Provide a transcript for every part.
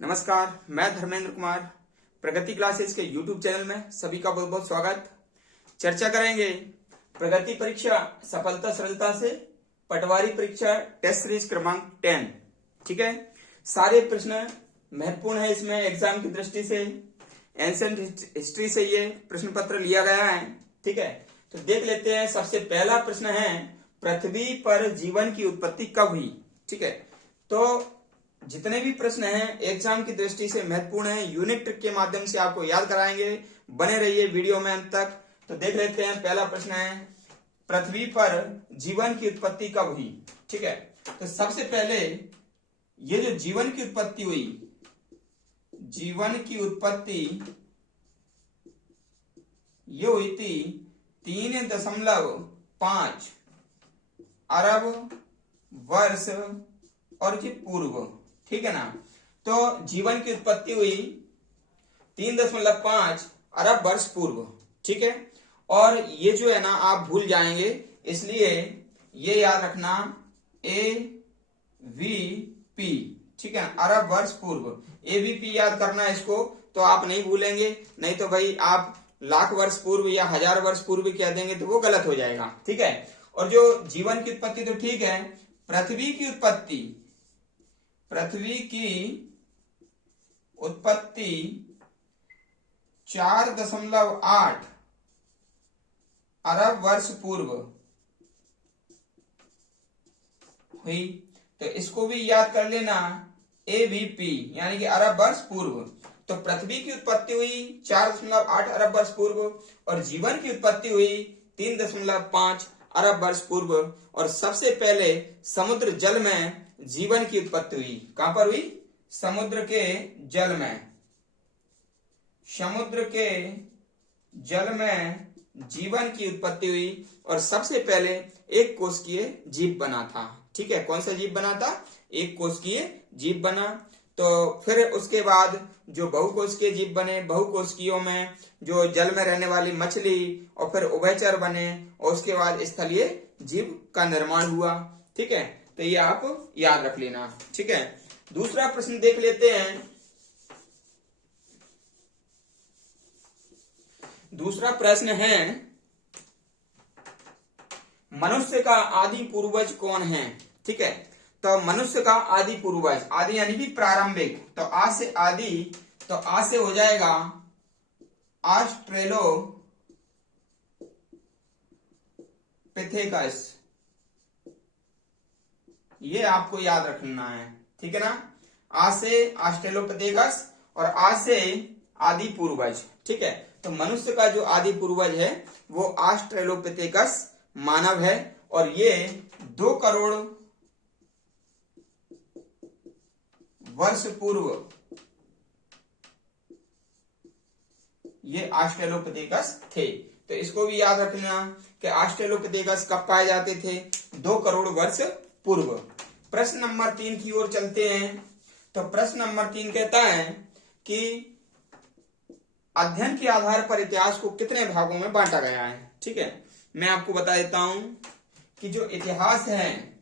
नमस्कार, मैं धर्मेंद्र कुमार प्रगति क्लासेस के YouTube चैनल में सभी का बहुत बहुत स्वागत। चर्चा करेंगे प्रगति परीक्षा सफलता सरलता से पटवारी परीक्षा टेस्ट सीरीज क्रमांक 10। ठीक है, सारे प्रश्न महत्वपूर्ण है। इसमें एग्जाम की दृष्टि से एंशिएंट हिस्ट्री से ये प्रश्न पत्र लिया गया है। ठीक है, तो देख लेते हैं। सबसे पहला प्रश्न है, पृथ्वी पर जीवन की उत्पत्ति कब हुई। ठीक है, तो जितने भी प्रश्न हैं एग्जाम की दृष्टि से महत्वपूर्ण है। यूनिक ट्रिक के माध्यम से आपको याद कराएंगे, बने रहिए वीडियो में अंत तक। तो देख लेते हैं, पहला प्रश्न है, पृथ्वी पर जीवन की उत्पत्ति कब हुई। ठीक है, तो सबसे पहले ये जो जीवन की उत्पत्ति हुई, जीवन की उत्पत्ति ये हुई थी 3.5 अरब वर्ष और जी पूर्व। ठीक है ना, तो जीवन की उत्पत्ति हुई 3.5 अरब वर्ष पूर्व। ठीक है, और ये जो है ना आप भूल जाएंगे, इसलिए ये याद रखना AVP। ठीक है, अरब वर्ष पूर्व AVP याद करना है इसको, तो आप नहीं भूलेंगे। नहीं तो भाई आप लाख वर्ष पूर्व या 1000 वर्ष पूर्व कह देंगे तो वो गलत हो जाएगा। ठीक है, और जो जीवन की उत्पत्ति तो ठीक है, पृथ्वी की उत्पत्ति 4.8 अरब वर्ष पूर्व हुई। तो इसको भी याद कर लेना, AVP यानी कि अरब वर्ष पूर्व। तो पृथ्वी की उत्पत्ति हुई 4.8 अरब वर्ष पूर्व और जीवन की उत्पत्ति हुई 3.5 अरब वर्ष पूर्व। और सबसे पहले समुद्र जल में जीवन की उत्पत्ति हुई। कहां पर हुई? समुद्र के जल में। समुद्र के जल में जीवन की उत्पत्ति हुई और सबसे पहले एक कोशिकीय जीव बना था। ठीक है, कौन सा जीव बना था? एक कोशिकीय जीव बना। तो फिर उसके बाद जो बहुकोशिकीय जीव बने, बहुकोशिकीयों में जो जल में रहने वाली मछली, और फिर उभयचर बने, और उसके बाद स्थलीय जीव का निर्माण हुआ। ठीक है, तो ये आप याद रख लेना। ठीक है, दूसरा प्रश्न देख लेते हैं। दूसरा प्रश्न है, मनुष्य का आदि पूर्वज कौन है। ठीक है, तो मनुष्य का आदि पूर्वज, आदि यानी कि प्रारंभिक, तो आ से आदि, तो आ से हो जाएगा ऑस्ट्रेलोपिथेकस। ये आपको याद रखना है। ठीक है ना, आ से ऑस्ट्रेलोपिथेकस और आ से आदि पूर्वज। ठीक है, तो मनुष्य का जो आदि पूर्वज है वो ऑस्ट्रेलोपिथेकस मानव है, और ये 2 करोड़ वर्ष पूर्व ये ऑस्ट्रेलोपिथेकस थे। तो इसको भी याद रखना कि ऑस्ट्रेलोपिथेकस कब पाए जाते थे? 2 करोड़ वर्ष पूर्व। प्रश्न नंबर 3 की ओर चलते हैं। तो प्रश्न नंबर 3 कहता है कि अध्ययन के आधार पर इतिहास को कितने भागों में बांटा गया है। ठीक है, मैं आपको बता देता हूं कि जो इतिहास है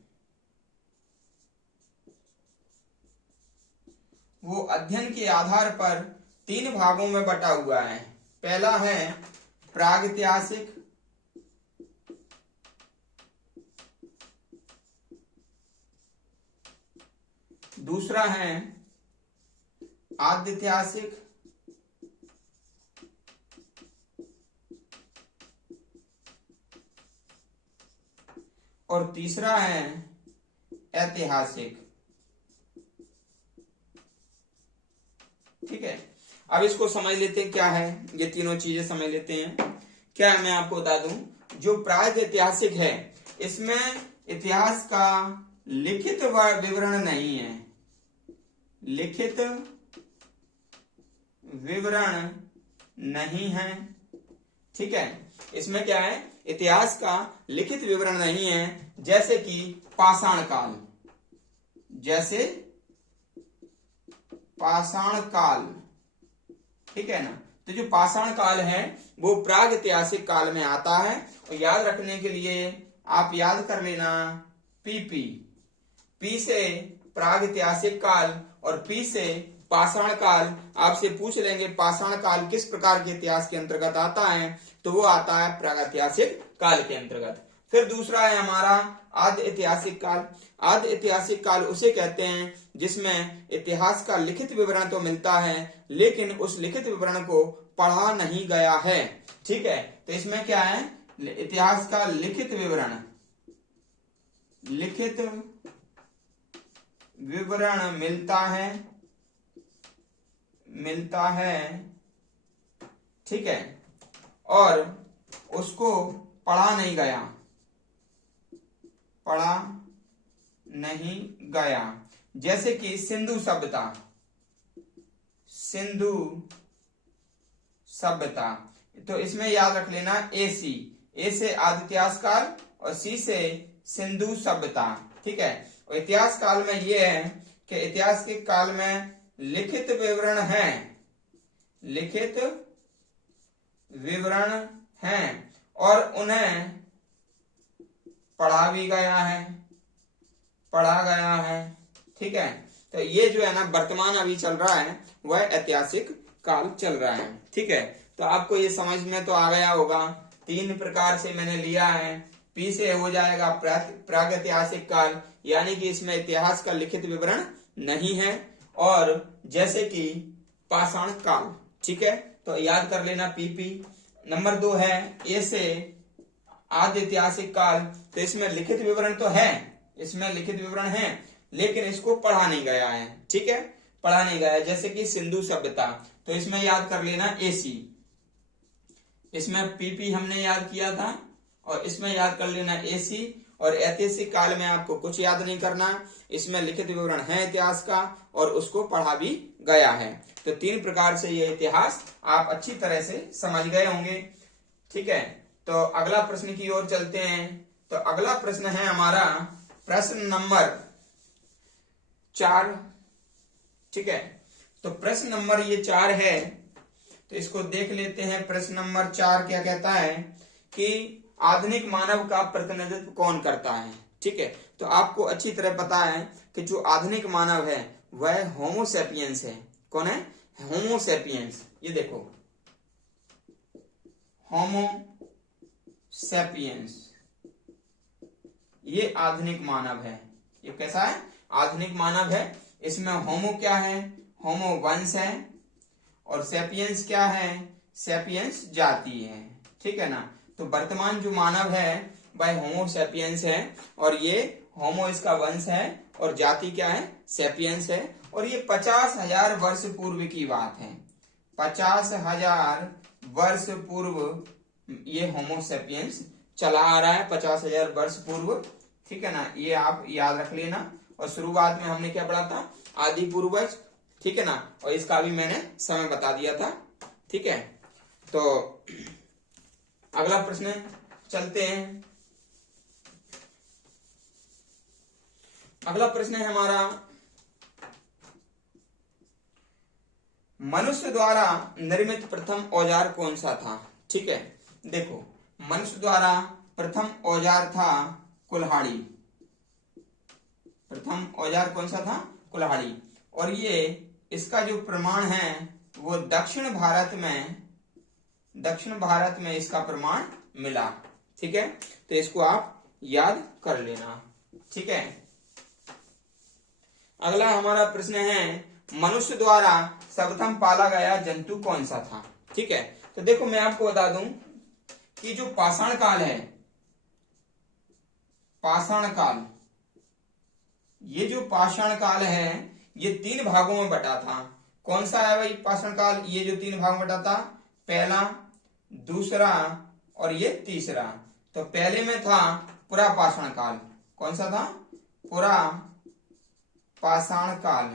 वो अध्ययन के आधार पर 3 भागों में बटा हुआ है। पहला है प्रागैतिहासिक, दूसरा है आद्यैतिहासिक, और तीसरा है ऐतिहासिक। ठीक है, अब इसको समझ लेते हैं क्या है। ये तीनों चीजें समझ लेते हैं। क्या है, मैं आपको बता दूं, जो प्रागैतिहासिक है इसमें इतिहास का लिखित विवरण नहीं है। लिखित विवरण नहीं है। ठीक है, इसमें क्या है, इतिहास का लिखित विवरण नहीं है। जैसे कि पाषाण काल, जैसे पाषाण काल। ठीक है ना, तो जो पाषाण काल है वो प्रागैतिहासिक काल में आता है। और याद रखने के लिए आप याद कर लेना पीपी। पी से प्रागैतिहासिक काल और पी से पाषाण काल आपसे पूछ लेंगे पाषाण काल किस प्रकार के इतिहास के अंतर्गत आता है, तो वो आता है प्रागैतिहासिक काल के अंतर्गत। फिर दूसरा है हमारा आद्य ऐतिहासिक काल। आद्य ऐतिहासिक काल उसे कहते हैं जिसमें इतिहास का लिखित विवरण तो मिलता है लेकिन उस लिखित विवरण को पढ़ा नहीं गया है। ठीक है, तो इसमें क्या है, इतिहास का लिखित विवरण मिलता है, ठीक है, और उसको पढ़ा नहीं गया, जैसे कि सिंधु सभ्यता। तो इसमें याद रख लेना ए से आद्य इतिहास काल और सी से सिंधु सभ्यता। ठीक है, और इतिहास काल में यह है कि इतिहास के काल में लिखित विवरण हैं और उन्हें पढ़ा गया है। ठीक है, तो ये जो है ना वर्तमान अभी चल रहा है वह ऐतिहासिक काल चल रहा है। ठीक है, तो आपको ये समझ में तो आ गया होगा, 3 प्रकार से मैंने लिया है। पी से हो जाएगा प्रागैतिहासिक काल, यानी कि इसमें इतिहास का लिखित विवरण नहीं है, और जैसे कि पाषाण काल। ठीक है, तो याद कर लेना पीपी। नंबर 2 है ए से आद्य ऐतिहासिक काल, तो इसमें लिखित विवरण तो है, लेकिन इसको पढ़ा नहीं गया है। ठीक है, पढ़ा नहीं गया, जैसे कि सिंधु सभ्यता, तो इसमें याद कर लेना एसी। इसमें पीपी हमने याद किया था और इसमें याद कर लेना एसी। और ऐतिहासिक काल में आपको कुछ याद नहीं करना, इसमें लिखित विवरण है इतिहास का और उसको पढ़ा भी गया है। तो 3 प्रकार से ये इतिहास आप अच्छी तरह से समझ गए होंगे। ठीक है, तो अगला प्रश्न की ओर चलते हैं। तो अगला प्रश्न है हमारा प्रश्न नंबर 4। ठीक है, तो प्रश्न नंबर ये 4 है, तो इसको देख लेते हैं। प्रश्न नंबर 4 क्या कहता है कि आधुनिक मानव का प्रतिनिधित्व कौन करता है। ठीक है, तो आपको अच्छी तरह पता है कि जो आधुनिक मानव है वह होमो सेपियंस है। कौन है? होमो सेपियंस। ये देखो, होमो सेपियंस, ये आधुनिक मानव है। ये कैसा है? आधुनिक मानव है। इसमें होमो क्या है? होमो वंश है, और सेपियंस क्या है? सेपियंस जाति है। ठीक है ना, तो वर्तमान जो मानव है वह होमो सेपियंस है, और ये होमो इसका वंश है और जाति क्या है? सेपियंस है। और ये 50,000 वर्ष पूर्व की बात है। 50,000 वर्ष पूर्व ये होमो सेपियंस चला आ रहा है, 50,000 वर्ष पूर्व। ठीक है ना, ये आप याद रख लेना। और शुरुआत में हमने क्या पढ़ा था? आदि पूर्वज। ठीक है ना, और इसका भी मैंने समय बता दिया था। ठीक है, तो अगला प्रश्न चलते हैं। अगला प्रश्न है हमारा, मनुष्य द्वारा निर्मित प्रथम औजार कौन सा था? ठीक है, देखो, मनुष्य द्वारा प्रथम औजार था कुल्हाड़ी। प्रथम औजार कौन सा था? कुल्हाड़ी। और ये इसका जो प्रमाण है वो दक्षिण भारत में इसका प्रमाण मिला। ठीक है, तो इसको आप याद कर लेना। ठीक है, अगला हमारा प्रश्न है, मनुष्य द्वारा सर्वप्रथम पाला गया जंतु कौन सा था? ठीक है, तो देखो मैं आपको बता दूं कि जो पाषाण काल है, पाषाण काल, ये जो पाषाण काल है ये 3 भागों में बटा था। कौन सा है भाई पाषाण काल? ये जो 3 भागों में बटा था, पहला, दूसरा और ये तीसरा। तो पहले में था पुरा पाषाण काल। कौन सा था? पुरा पाषाण काल।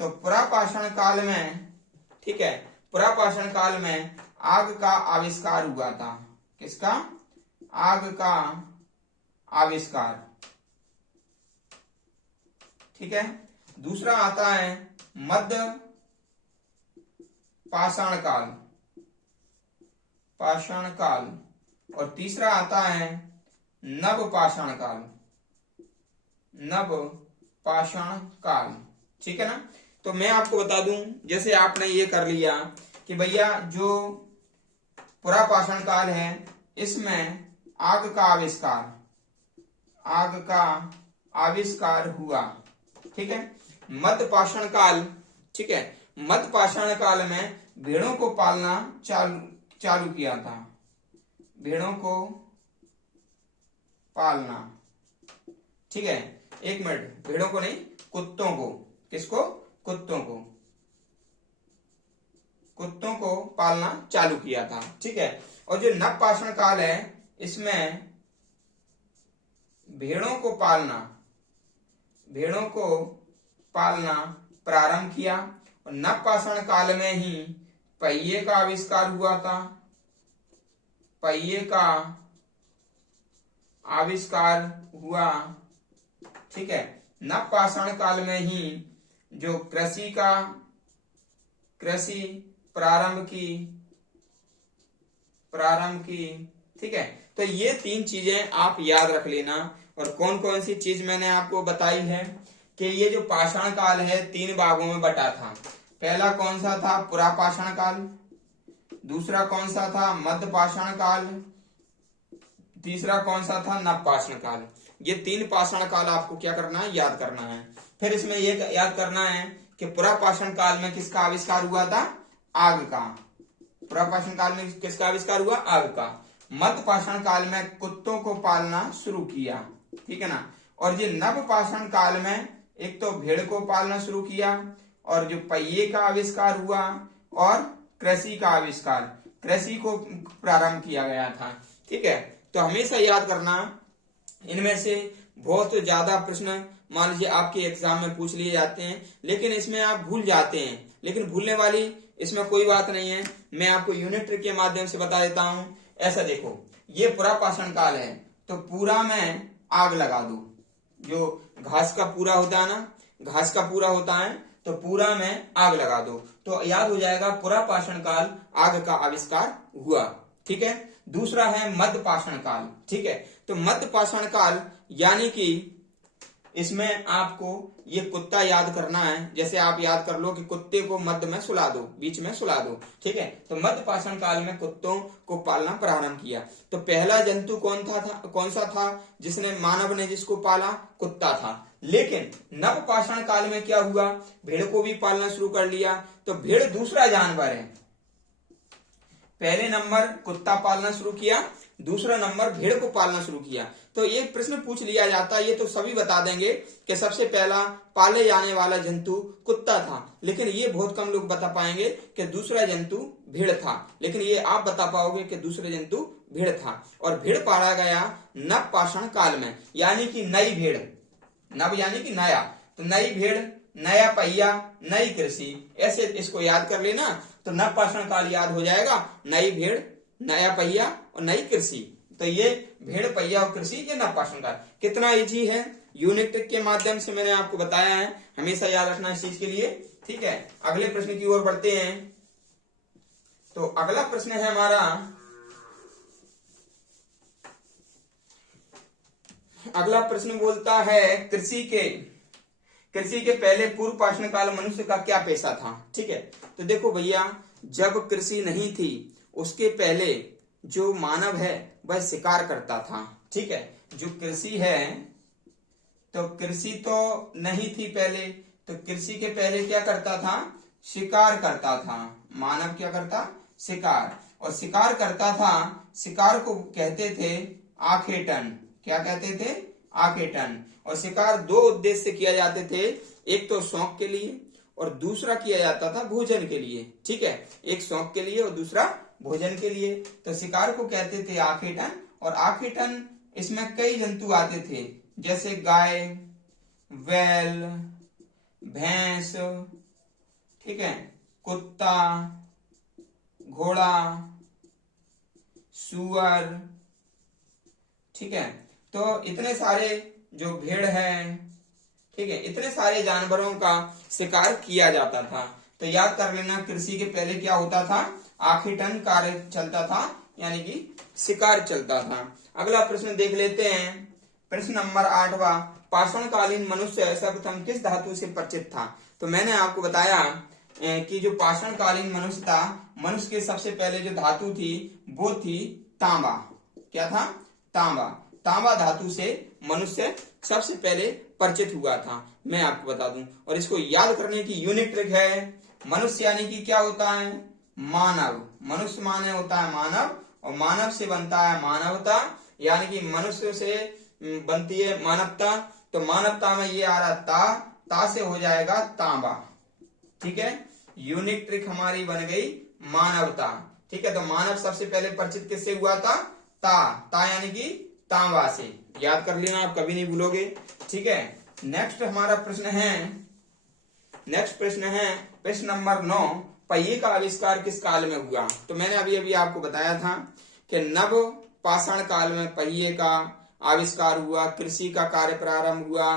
तो पुरा पाषाण काल में, ठीक है, पुरा पाषाण काल में आग का आविष्कार हुआ था। किसका? आग का आविष्कार। ठीक है, दूसरा आता है मध्य पाषाण काल, पाषाण काल, और तीसरा आता है नव पाषाण काल, नव पाषाण काल। ठीक है ना, तो मैं आपको बता दूं, जैसे आपने ये कर लिया कि भैया जो पुरा पाषाण काल है इसमें आग का आविष्कार हुआ, ठीक है। मध्य पाषाण काल, ठीक है, मध्य पाषाण काल में भेड़ों को पालना चालू किया था, भेड़ों को पालना, ठीक है। एक मिनट, भेड़ों को नहीं, कुत्तों को, किसको? कुत्तों को पालना चालू किया था, ठीक है। और जो नवपाषाण काल है इसमें भेड़ों को पालना प्रारंभ किया, और नवपाषाण काल में ही पहिए का आविष्कार हुआ था, ठीक है। नवपाषाण काल में ही जो कृषि प्रारंभ की, ठीक है। तो ये 3 चीजें आप याद रख लेना। और कौन कौन सी चीज मैंने आपको बताई है कि ये जो पाषाण काल है 3 भागों में बटा था। पहला कौन सा था? पुरा पाषाण काल। दूसरा कौन सा था? मध्य पाषाण काल। तीसरा कौन सा था? नवपाषाण काल। ये 3 पाषाण काल आपको क्या करना है? याद करना है। फिर इसमें ये याद करना है कि पुरा पाषाण काल में किसका आविष्कार हुआ था? आग का। पुरा पाषाण काल में किसका आविष्कार हुआ? आग का। मध्य पाषाण काल में कुत्तों को पालना शुरू किया, ठीक है ना। और ये नव पाषाण काल में एक तो भेड़ को पालना शुरू किया, और जो पहिए का आविष्कार हुआ, और कृषि का आविष्कार, कृषि को प्रारंभ किया गया था, ठीक है। तो हमेशा याद करना, इनमें से बहुत ज्यादा प्रश्न मान लीजिए आपके एग्जाम में पूछ लिए जाते हैं, लेकिन इसमें आप भूल जाते हैं। लेकिन भूलने वाली इसमें कोई बात नहीं है, मैं आपको यूनिट ट्रिक के माध्यम से बता देता हूं। ऐसा देखो, ये पुरा पाषाण काल है तो पूरा में आग लगा दो। जो घास का पूरा होता है ना, घास का पूरा होता है, तो पूरा में आग लगा दो, तो याद हो जाएगा पुरा पाषाण काल, आग का आविष्कार हुआ, ठीक है। दूसरा है मध्य पाषाण काल, ठीक है। तो मध्य पाषाण काल यानी कि इसमें आपको ये कुत्ता याद करना है। जैसे आप याद कर लो कि कुत्ते को मध्य में सुला दो, बीच में सुला दो, ठीक है। तो मध्य पाषाण काल में कुत्तों को पालना प्रारंभ किया। तो पहला जंतु कौन सा था जिसने, मानव ने जिसको पाला? कुत्ता था। लेकिन नव पाषाण काल में क्या हुआ? भेड़ को भी पालना शुरू कर लिया। तो भेड़ दूसरा जानवर है। पहले नंबर कुत्ता पालना शुरू किया, दूसरा नंबर भेड़ को पालना शुरू किया। तो एक प्रश्न पूछ लिया जाता है, ये तो सभी बता देंगे कि सबसे पहला पाले जाने वाला जंतु कुत्ता था, लेकिन ये बहुत कम लोग बता पाएंगे कि दूसरा जंतु भेड़ था। लेकिन ये आप बता पाओगे कि दूसरा जंतु भेड़ था। और भेड़ पाला गया नव पाषाण काल में, यानी कि नई भेड़। नव यानी कि नया, तो नई भेड़, नया पहिया, नई कृषि, ऐसे इसको याद कर लेना। तो नव पाषाण काल याद हो जाएगा, नई भेड़, नया पहिया और नई कृषि। तो ये भेड़, पहिया और कृषि, ये नव पाषाण काल। कितना इजी है, यूनिट ट्रिक के माध्यम से मैंने आपको बताया है, हमेशा याद रखना इस चीज के लिए, ठीक है। अगले प्रश्न की ओर बढ़ते हैं। तो अगला प्रश्न है हमारा, अगला प्रश्न बोलता है कृषि के पहले पूर्व पाषाण काल मनुष्य का क्या पेशा था, ठीक है। तो देखो भैया, जब कृषि नहीं थी उसके पहले जो मानव है वह शिकार करता था, ठीक है। जो कृषि है, तो कृषि तो नहीं थी पहले, तो कृषि के पहले क्या करता था? शिकार करता था। मानव क्या करता? शिकार। और शिकार करता था, शिकार को कहते थे आखेटन। क्या कहते थे? आखेटन। और शिकार 2 उद्देश्य से किया जाते थे, एक तो शौक के लिए और दूसरा किया जाता था भोजन के लिए, ठीक है। एक शौक के लिए और दूसरा भोजन के लिए। तो शिकार को कहते थे आखेटन। और आखेटन इसमें कई जंतु आते थे, जैसे गाय, बैल, भैंस, ठीक है, कुत्ता, घोड़ा, सुअर, ठीक है। तो इतने सारे जो भेड़ है, ठीक है, इतने सारे जानवरों का शिकार किया जाता था। तो याद कर लेना, कृषि के पहले क्या होता था? आखेटन कार्य चलता था, यानी कि शिकार चलता था। अगला प्रश्न देख लेते हैं, प्रश्न नंबर 8वां। पाषाणकालीन मनुष्य सर्वप्रथम किस धातु से परिचित था? तो मैंने आपको बताया कि जो पाषाणकालीन मनुष्य था, मनुष्य के सबसे पहले जो धातु थी वो थी तांबा। क्या था? तांबा। तांबा धातु से मनुष्य सबसे पहले परिचित हुआ था, मैं आपको बता दूं। और इसको याद करने की यूनिक ट्रिक है, मनुष्य यानी कि क्या होता है? मानव। मनुष्य माने होता है मानव, और मानव से बनता है मानवता, यानी कि मनुष्य से बनती है मानवता। तो मानवता में ये आ रहा ता से हो जाएगा तांबा। ठीक है, यूनिक ट्रिक हमारी बन गई मानवता। ठीक है, तो मानव सबसे पहले परिचित किससे हुआ था? ता यानी कि तांबा से। याद कर लेना, आप कभी नहीं भूलोगे। ठीक है, नेक्स्ट हमारा प्रश्न है प्रश्न नंबर 9, पहिए का आविष्कार किस काल में हुआ? तो मैंने अभी आपको बताया था कि नव पाषाण काल में पहिए का आविष्कार हुआ, कृषि का कार्य प्रारंभ हुआ।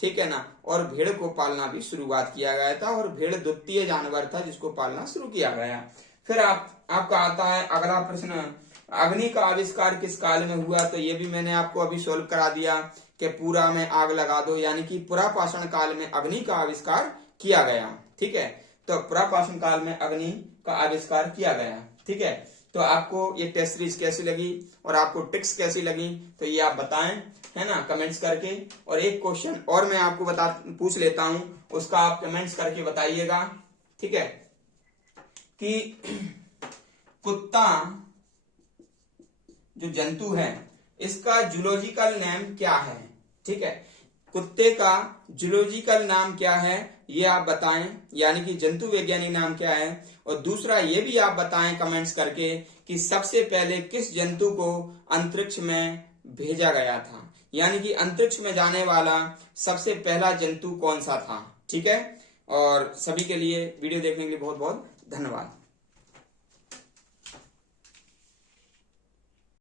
ठीक है ना, और भेड़ को पालना भी शुरुआत किया गया था, और भेड़ द्वितीय जानवर था जिसको पालना शुरू किया गया। फिर आपका आता है अगला प्रश्न, अग्नि का आविष्कार किस काल में हुआ? तो ये भी मैंने आपको अभी सोल्व करा दिया कि पूरा में आग लगा दो, यानी कि पुरापाषाण काल में अग्नि का आविष्कार किया गया। ठीक है, तो पुरापाषाण काल में अग्नि का आविष्कार किया गया। ठीक है, तो आपको ये टेस्ट सीरीज कैसी लगी और आपको ट्रिक्स कैसी लगी, तो ये आप बताएं, है ना, कमेंट्स करके। और एक क्वेश्चन और मैं आपको पूछ लेता हूं, उसका आप कमेंट्स करके बताइएगा। ठीक है, कि कुत्ता जो जंतु है इसका जूलॉजिकल नेम क्या है? ठीक है, कुत्ते का जूलॉजिकल नाम क्या है ये आप बताएं, यानी कि जंतु वैज्ञानिक नाम क्या है। और दूसरा ये भी आप बताएं कमेंट्स करके कि सबसे पहले किस जंतु को अंतरिक्ष में भेजा गया था, यानी कि अंतरिक्ष में जाने वाला सबसे पहला जंतु कौन सा था। ठीक है, और सभी के लिए वीडियो देखने के लिए बहुत बहुत धन्यवाद।